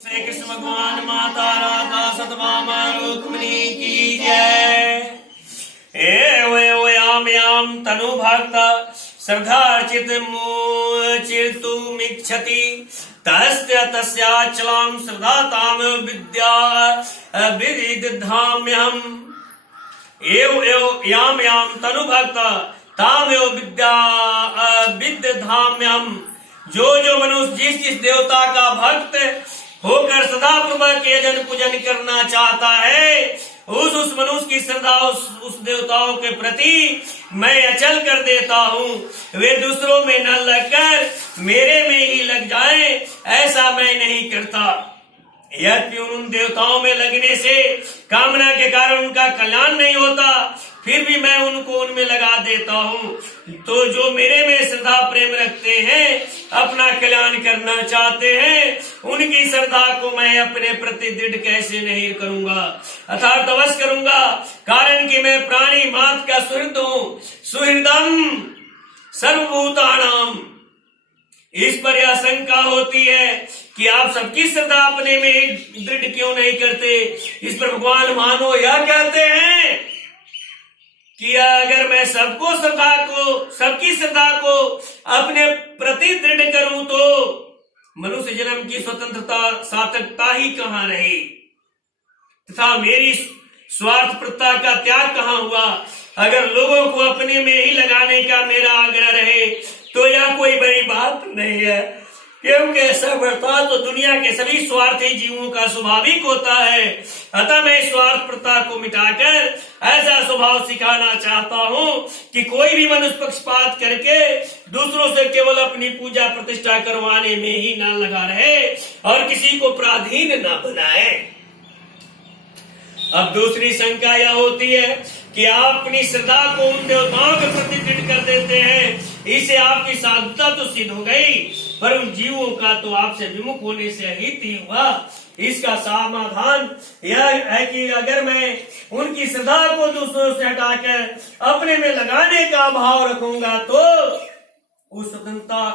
श्री कृष्ण भगवान माता राधा सतभामा रुक्मिणी की जय। एवं याम तनु भक्ता श्रद्धार्चित चिर्तुमिच्छति तस्य तस्याचलां श्रद्धातां विद्या विदिधाम्यहम्। एवं याम तनु भक्ता तामेव विद्या विदिधाम्यहम्। जो मनुष्य जिस देवता का भक्त होकर सदा पूर्वक यजन पूजन करना चाहता है, उस मनुष्य की श्रद्धा उस देवताओं के प्रति मैं अचल कर देता हूँ। वे दूसरों में न लगकर मेरे में ही लग जाएं, ऐसा मैं नहीं करता। यद्यपि उन देवताओं में लगने से कामना के कारण उनका कल्याण नहीं होता, फिर भी मैं उनको उनमें लगा देता हूँ। तो जो मेरे में श्रद्धा प्रेम रखते हैं, अपना कल्याण करना चाहते हैं, उनकी श्रद्धा को मैं अपने प्रति दृढ़ कैसे नहीं करूंगा, अर्थात अवश्य करूंगा। कारण कि मैं प्राणी मात्र का सुहृद हूँ, सुहृदम सर्वभूतानाम। इस पर यह शंका होती है कि आप सबकी श्रद्धा अपने में दृढ़ क्यों नहीं करते। इस पर भगवान मानो यह कहते हैं कि अगर मैं सबकी श्रद्धा को अपने प्रति दृढ़ करूं तो मनुष्य जन्म की स्वतंत्रता सार्थकता ही कहाँ रही, तथा मेरी स्वार्थप्रता का त्याग कहाँ हुआ। अगर लोगों को अपने में ही लगाने का मेरा आग्रह रहे तो यह कोई बड़ी बात नहीं है, क्योंकि ऐसा बर्ताव तो दुनिया के सभी स्वार्थी जीवों का स्वाभाविक होता है। अतः मैं स्वार्थ प्रथा को मिटाकर ऐसा स्वभाव सिखाना चाहता हूँ कि कोई भी मनुष्य पक्षपात करके दूसरों से केवल अपनी पूजा प्रतिष्ठा करवाने में ही ना लगा रहे और किसी को पराधीन ना बनाए। अब दूसरी शंका यह होती है कि आप अपनी श्रद्धा को उन देवताओं के प्रति दृढ़ कर देते हैं, इससे आपकी साधुता तो सिद्ध हो गई, पर उन जीवों का तो आपसे विमुख होने से हित ही हुआ। इसका समाधान यह है कि अगर मैं उनकी श्रद्धा को दूसरों से हटाकर अपने में लगाने का भाव रखूंगा तो उस स्वतंत्रता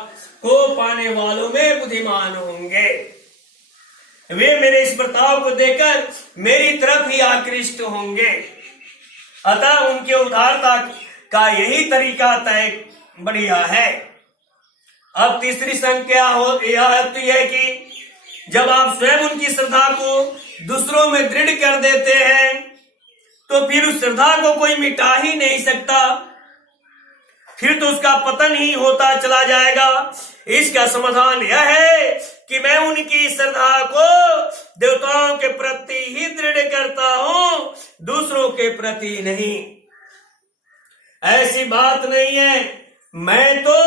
को पाने वालों में बुद्धिमान होंगे। वे मेरे इस बर्ताव को देखकर मेरी तरफ ही आकृष्ट होंगे। अतः उनके उदारता का यही तरीका तय बढ़िया है। अब तीसरी संख्या यह है कि जब आप स्वयं उनकी श्रद्धा को दूसरों में दृढ़ कर देते हैं तो फिर उस श्रद्धा को कोई मिटा ही नहीं सकता, फिर तो उसका पतन ही होता चला जाएगा। इसका समाधान यह है कि मैं उनकी श्रद्धा को देवताओं के प्रति ही दृढ़ करता हूं, दूसरों के प्रति नहीं। ऐसी बात नहीं है, मैं तो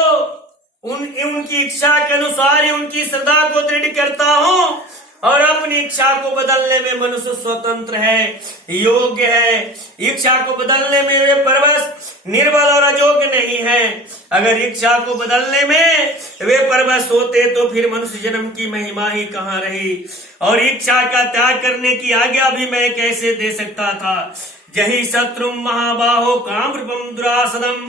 उनकी इच्छा के अनुसार ही उनकी श्रद्धा को दृढ़ करता हूं और अपनी इच्छा को बदलने में मनुष्य स्वतंत्र है, योग्य है। इच्छा को बदलने में वे परवश, निर्बल और अयोग्य नहीं है। अगर इच्छा को बदलने में वे परवश होते तो फिर मनुष्य जन्म की महिमा ही कहाँ रही, और इच्छा का त्याग करने की आज्ञा भी मैं कैसे दे सकता था। जही शत्रु महाबाहो काम रूपम दुरासदम।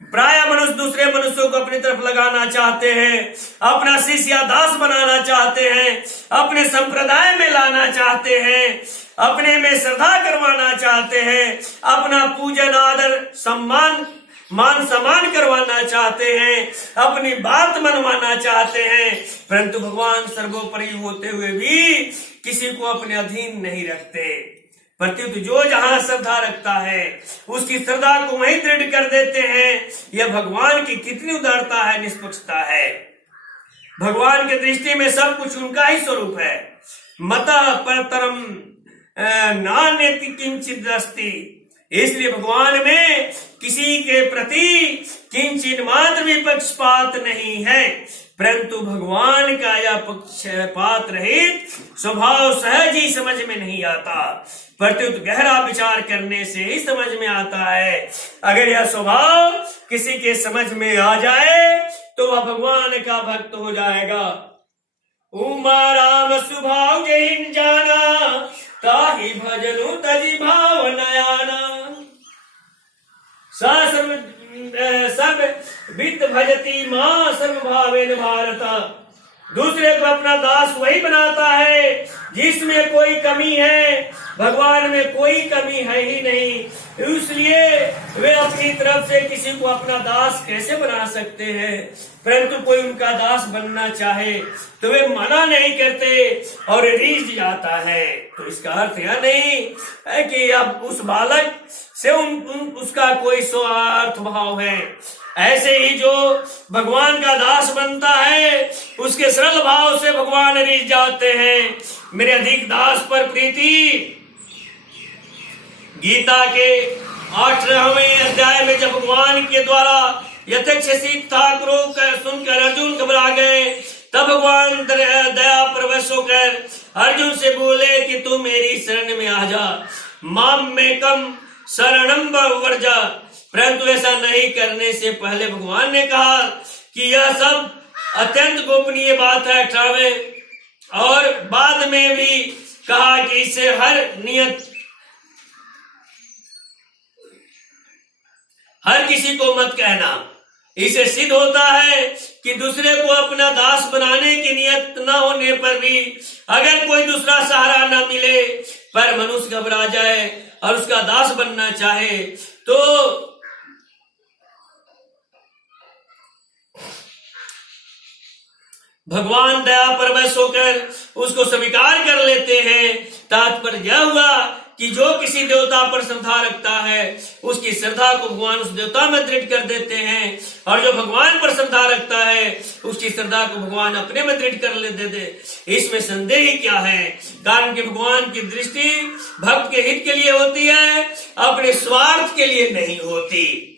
प्राय मनुष्य दूसरे मनुष्यों को अपनी तरफ लगाना चाहते हैं, अपना शिष्य या दास बनाना चाहते हैं, अपने संप्रदाय में लाना चाहते हैं, अपने में श्रद्धा करवाना चाहते हैं, अपना पूजन आदर सम्मान मान सम्मान करवाना चाहते हैं, अपनी बात मनवाना चाहते हैं, परंतु भगवान सर्वोपरि होते हुए भी किसी को अपने अधीन नहीं रखते। प्रत्युत जो जहां श्रद्धा रखता है उसकी श्रद्धा को वहीं दृढ़ कर देते हैं। यह भगवान की कितनी उदारता है, निष्पक्षता है। भगवान के दृष्टि में सब कुछ उनका ही स्वरूप है। मतः परतरम नान्यति किंचित अस्ति। इसलिए भगवान में किसी के प्रति किंचित मात्र भी पक्षपात नहीं है, परंतु भगवान का यह पक्षपात रहित स्वभाव सहज ही समझ में नहीं आता, प्रत्युत गहरा विचार करने से ही समझ में आता है। अगर यह स्वभाव किसी के समझ में आ जाए तो वह भगवान का भक्त हो जाएगा। उमा राम स्वभाव जहिन जाना, ताहि भजनु तजि भाव नयाना। सब वित्त भजती मां सर्व भावेन भारत। दूसरे को अपना दास वही बनाता है जिसमें कोई कमी है। भगवान में कोई कमी है ही नहीं, इसलिए वे अपनी तरफ से किसी को अपना दास कैसे बना सकते हैं। परंतु कोई उनका दास बनना चाहे तो वे मना नहीं करते और रीझ जाता है। तो इसका अर्थ यह नहीं है कि अब उस बालक से उसका कोई स्वार्थ भाव है। ऐसे ही जो भगवान का दास बनता है उसके सरल भाव से भगवान रीझ जाते हैं। मेरे अधिक दास पर प्रीति। गीता के 18वें अध्याय में जब भगवान के द्वारा यथेच्छित ठाकुरों का सुनकर अर्जुन घबरा गए, तब भगवान दया परवश होकर अर्जुन से बोले कि तू मेरी शरण में आ जा, माम में कम शरणम वर्जा। परंतु ऐसा नहीं करने से पहले भगवान ने कहा कि यह सब अत्यंत गोपनीय बात है 18वें, और बाद में भी कहा कि इसे हर किसी को मत कहना। इसे सिद्ध होता है कि दूसरे को अपना दास बनाने की नियत न होने पर भी अगर कोई दूसरा सहारा न मिले पर मनुष्य घबरा जाए और उसका दास बनना चाहे तो भगवान दया परवश होकर उसको स्वीकार कर लेते हैं। तात्पर्य यह हुआ कि जो किसी देवता पर श्रद्धा रखता है उसकी श्रद्धा को भगवान उस देवता में दृढ़ कर देते हैं, और जो भगवान पर श्रद्धा रखता है उसकी श्रद्धा को भगवान अपने में दृढ़ कर ले देते। इसमें संदेह ही क्या है, कारण कि भगवान की दृष्टि भक्त के हित के लिए होती है, अपने स्वार्थ के लिए नहीं होती।